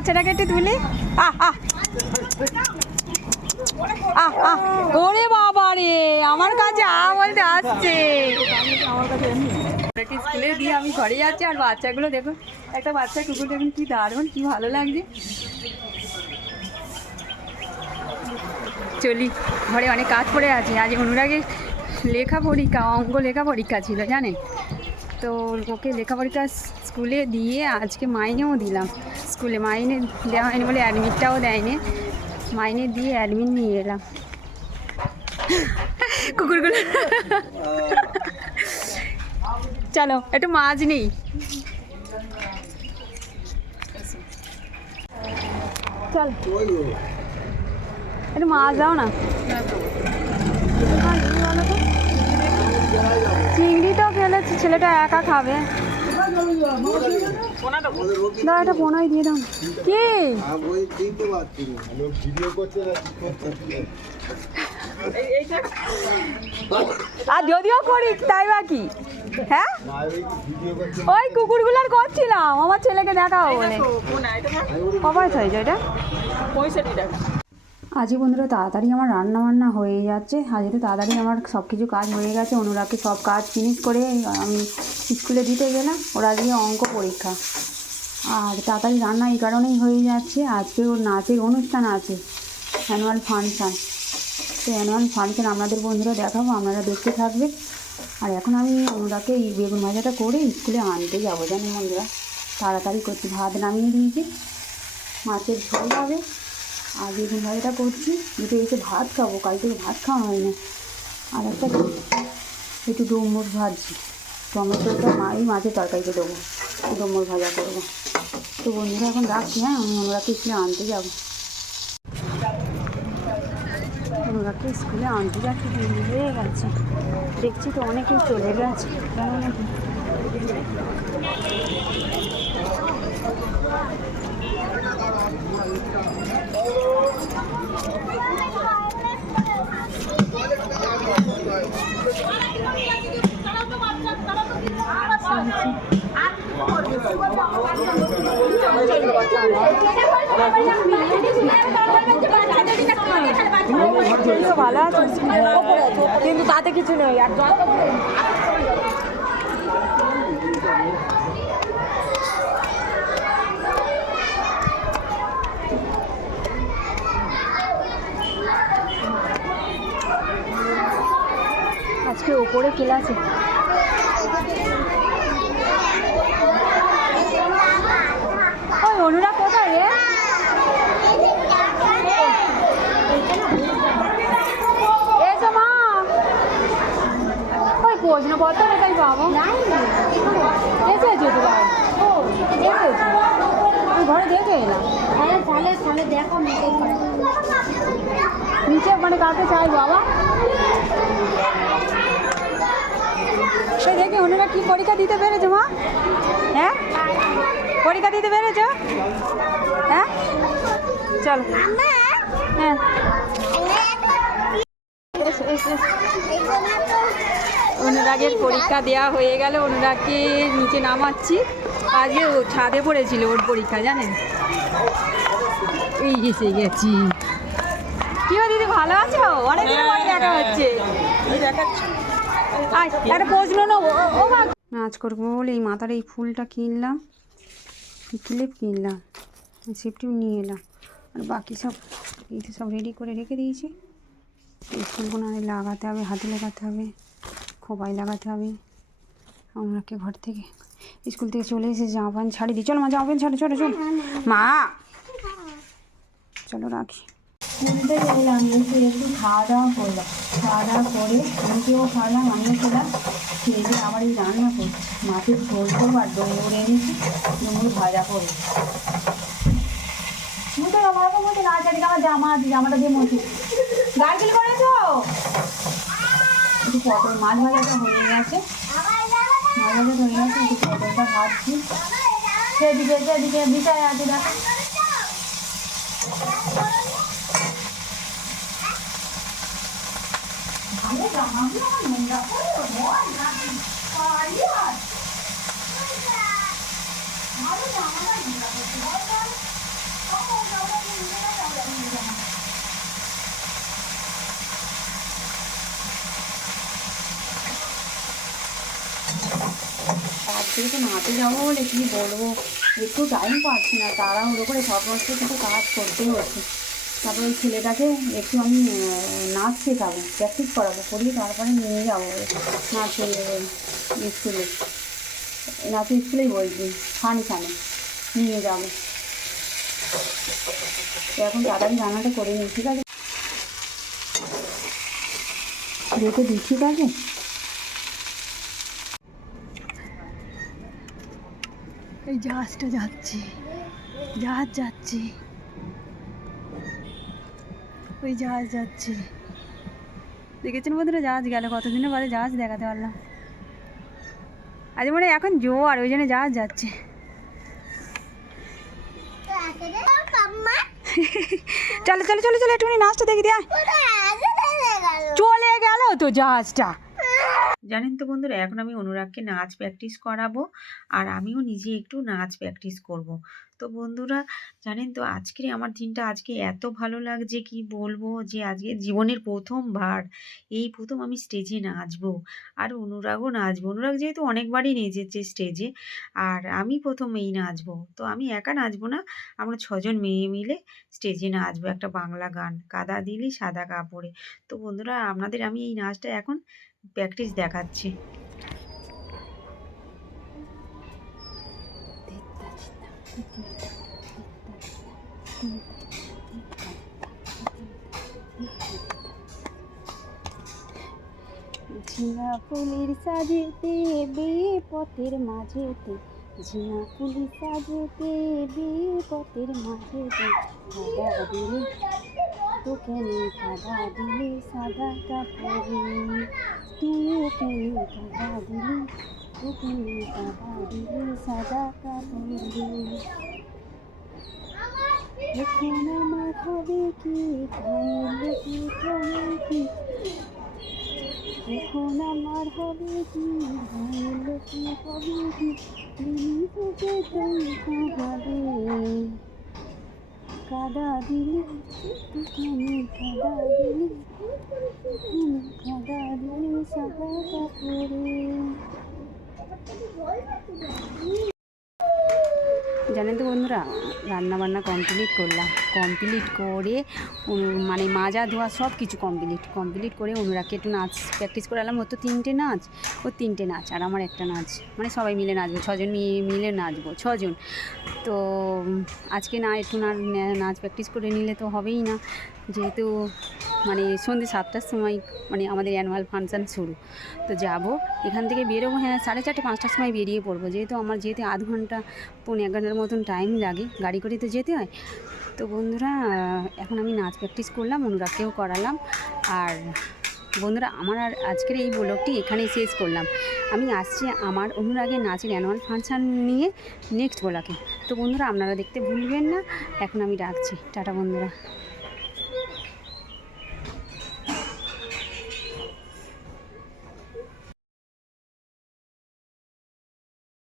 বাচ্চাটাকে একটু তুলি। আহ আহ। আহ আহ। ওরে বাবা রে, আমার কাছে আ বলতে আসছে। স্কুলে দিয়ে আমি ঘরে যাচ্ছি, আর বাচ্চাগুলো দেখুন, একটা বাচ্চা কুকুর, দেখুন কি দারুণ, কি ভালো লাগছে। চলি, ঘরে অনেক কাজ পড়ে আছে, আজ অনুরাগের লেখা পরীক্ষা অঙ্ক লেখা পরীক্ষা ছিল জানেন তো ওকে লেখা পরীক্ষা স্কুলে দিয়ে আজকে মাইনেও দিলাম। স্কুলে মাইনে দেওয়া হয়নি বলে অ্যাডমিটটাও দেয়নি। মাইনে দিয়ে অ্যাডমিট নিয়ে এলাম। কুকুরগুলো। চলো, একটু মাছ নেই। চল। একটু মাছ দাও না। চিংড়ি তো ফেলেছি ছেলেটা একা খাবে। দাও একটা পোনাই আর যদিও করি, তাই বা কি? হ্যাঁ? ওই করছিলাম, আমার ছেলেকে দেখাও বলে। কবার সাইজ এটা? আজই বন্ধুরা তাড়াতাড়ি আমার রান্না বান্না হয়ে যাচ্ছে। আজ আজকে তাড়াতাড়ি আমার সব কিছু কাজ হয়ে গেছে। অনুরাগকে সব কাজ ফিনিশ করে আমি স্কুলে দিতে গেলাম। ওর আজকে অঙ্ক পরীক্ষা। আর তাড়াতাড়ি রান্না এই কারণেই হয়ে যাচ্ছে। আজকে ওর নাচের অনুষ্ঠান আছে অ্যানুয়াল ফাংশান তো অ্যানুয়াল ফাংশান আপনাদের বন্ধুরা দেখাবো, আপনারা দেখতে থাকবে। আর এখন আমি অনুরাগকে এই বেগুন ভাজাটা করে স্কুলে আনতে যাব, জানি বন্ধুরা। তাড়াতাড়ি করছি, ভাত নামিয়ে দিয়েছি। মাছের ঝোল হবে। আর বেগুন ভাজাটা করছি। দুটো এসে ভাত খাব কাল থেকে ভাত খাওয়া হয় না। আর একটা একটু ডুমুর ভাজছি টমেটোটা মাই মাছের তরকারিতে দেবো, ডুমুর ভাজা করব তো বন্ধুরা, এখন রাখছি হ্যাঁ? আমি অনুরাগকে স্কুলে আনতে যাব। অনুরাগকে স্কুলে আনতে যাচ্ছি, দেরি হয়ে গেছে। দেখছি তো অনেকেই চলে গেছে। ভালো আছে কিন্তু তাতে কিছু নেই আর আজকে ওপরে ক্লাসে ওই অনুরা কোথায় রে এসো মা পাবো এসেছ তো ভাই এসেছ তুই ঘরে দেখে এলাম তাহলে তাহলে দেখো। নিচে মানে কাকে চাই বাবা সেই দেখে ওনারা কি পরীক্ষা দিতে পেরেছ মা হ্যাঁ পরীক্ষা দিতে পেরেছ হ্যাঁ চলো হ্যাঁ। অনুরাগের পরীক্ষা দেওয়া হয়ে গেল, অনুরাগকে নিচে নামাচ্ছি। আজকে ও ছাদে পড়েছিল ওর পরীক্ষা, জানেন? এই এসে গেছি। কি দিদি, ভালো আছো? অনেক দেখা হচ্ছে। একটা প্রশ্ন ও নাচ করব বলে এই মাথার এই ফুলটা কিনলাম। ক্লিপ কিনলাম। সিফটিও নিয়ে এলাম। আর বাকি সব, এই তো সব রেডি করে রেখে দিয়েছি। এই ফুলগুলো লাগাতে হবে, হাতে লাগাতে হবে। খোপায় লাগাতে হবে। আমরাকে ঘর থেকে স্কুল থেকে চলে এসে জামা প্যান্ট ছাড়ি দিই। চলো মা, জামা প্যান্ট ছাড়ো, চলো চলো। মা! চলো রাখি। স্কুলতে গেলাম এসে একটু খাওয়া দাওয়া করলাম। খাওয়া দাওয়া করে অনেকেও খাওয়ালাম আমিও খেলাম খেয়ে দিয়ে আবার এই রান্না করছি। মাছের ঝোল করব আর ডুমুর এনেছি। ডুমুর ভাজা করব। মুখে আমার মধ্যে না চারিকে আমার জামা আছে জামাটা দিয়ে মুছি গার্গিল করেছ একটু পটল মাছ ভাজাটা হয়ে গেছে মাছ ভাজা হয়ে গেছে একটু পটলটা ভাজছি সেদিকে সেদিকে বিছায় আছে দেখো ভালো জামাটা নোংরা করতে বল না তার থেকে তো নাচে যাব বলে কী বলব? একটু টাইম পাচ্ছি না, তাড়াহুড়ো করে সমস্ত কিছু কাজ করতেই হচ্ছে। তারপরে ওই ছেলেটাকে একটু আমি নাচ শেখাবো প্র্যাকটিস করাবো, করিয়ে তারপরে নিয়ে যাব নাচের স্কুলে। নাচের স্কুলেই বলছি ফাংশানে নিয়ে যাব। এখন তাড়াতাড়ি রান্নাটা করে নিই, ঠিক আছে? রেখে দিই ঠিক আছে এই জাহাজটা যাচ্ছে জাহাজ যাচ্ছে। ওই জাহাজ যাচ্ছে। দেখেছেন বন্ধুরা জাহাজ গেল কতদিনের বাদে জাহাজ দেখাতে পারলাম। আজ মনে এখন জোয়ার ওই জন্য জাহাজ যাচ্ছে। চলো চলো চলো চলো একটুখানি নাচটা দেখি দিয়া চলে গেল তো জাহাজটা। জানেন তো বন্ধুরা, এখন আমি অনুরাগকে নাচ প্র্যাকটিস করাবো আর আমিও নিজে একটু নাচ প্র্যাকটিস করব। তো বন্ধুরা, জানেন তো আজকের আমার দিনটা আজকে এত ভালো লাগছে, কি বলব যে আজকে জীবনের প্রথমবার, এই প্রথম আমি স্টেজে নাচবো আর অনুরাগও নাচবো। অনুরাগ যেহেতু অনেকবারই নেচেছে স্টেজে আর আমি প্রথম এই নাচবো। তো আমি একা নাচবো না, আমরা ছজন মেয়ে মিলে স্টেজে নাচবো একটা বাংলা গান, কাদা দিলি সাদা কাপড়ে। তো বন্ধুরা, আপনাদের আমি এই নাচটা এখন প্র্যাকটিস দেখাচ্ছি। ঝিঙা ফুলের সাজেতে বিয়ে পথের মাঝেতে। ঝিঙা ফুলের সাজেতে বিয়ে পথের মাঝেতে। কাদা দিলে তোকে নে কাদা দিলে সাদা কাপড়ে তুই কেন কাদা দিলে তোকে নে কাদা দিলে সাদা কাপড়ে এখন আমার হবে কি ঘাইলে কি ঘাইলে কি এখন আমার হবে কি হলো কি হবে কি দিন থেকে তুই কাঁদাবে কাদা দিলি তুমি কাদা দিলি কাদা দিলি সাদা কাপড়ে। জানেন তো বন্ধুরা রান্না বান্না কমপ্লিট করলাম। কমপ্লিট করে মানে মাজা ধোয়া সব কিছু কমপ্লিট কমপ্লিট করে অনুরাগকে একটু নাচ প্র্যাকটিস করালাম ওর তো তিনটে নাচ ও তিনটে নাচ আর আমার একটা নাচ। মানে সবাই মিলে নাচবো, ছজন মিলে নাচবো, ছজন। তো, আজকে না একটু না নাচ প্র্যাকটিস করে নিলে তো হবেই না। যেহেতু মানে সন্ধ্যে সাতটার সময় মানে আমাদের অ্যানুয়াল ফাংশান শুরু। তো যাব, এখান থেকে বেরোবো হ্যাঁ সাড়ে চারটে, পাঁচটার সময় বেরিয়ে পড়ব। যেহেতু আমার যেতে আধ ঘণ্টা, পৌনে এক ঘণ্টার মতন টাইম লাগে, গাড়ি করে তো যেতে হয়। তো বন্ধুরা, এখন আমি নাচ প্র্যাকটিস করলাম, অনুরাগকেও করালাম। আর বন্ধুরা, আমার আর আজকের এই ব্লগটি এখানেই শেষ করলাম। আমি আসছি আমার অনুরাগের নাচের অ্যানুয়াল ফাংশান নিয়ে নেক্সট ব্লগে তো বন্ধুরা, আপনারা দেখতে ভুলবেন না। এখন আমি রাখছি। টাটা বন্ধুরা।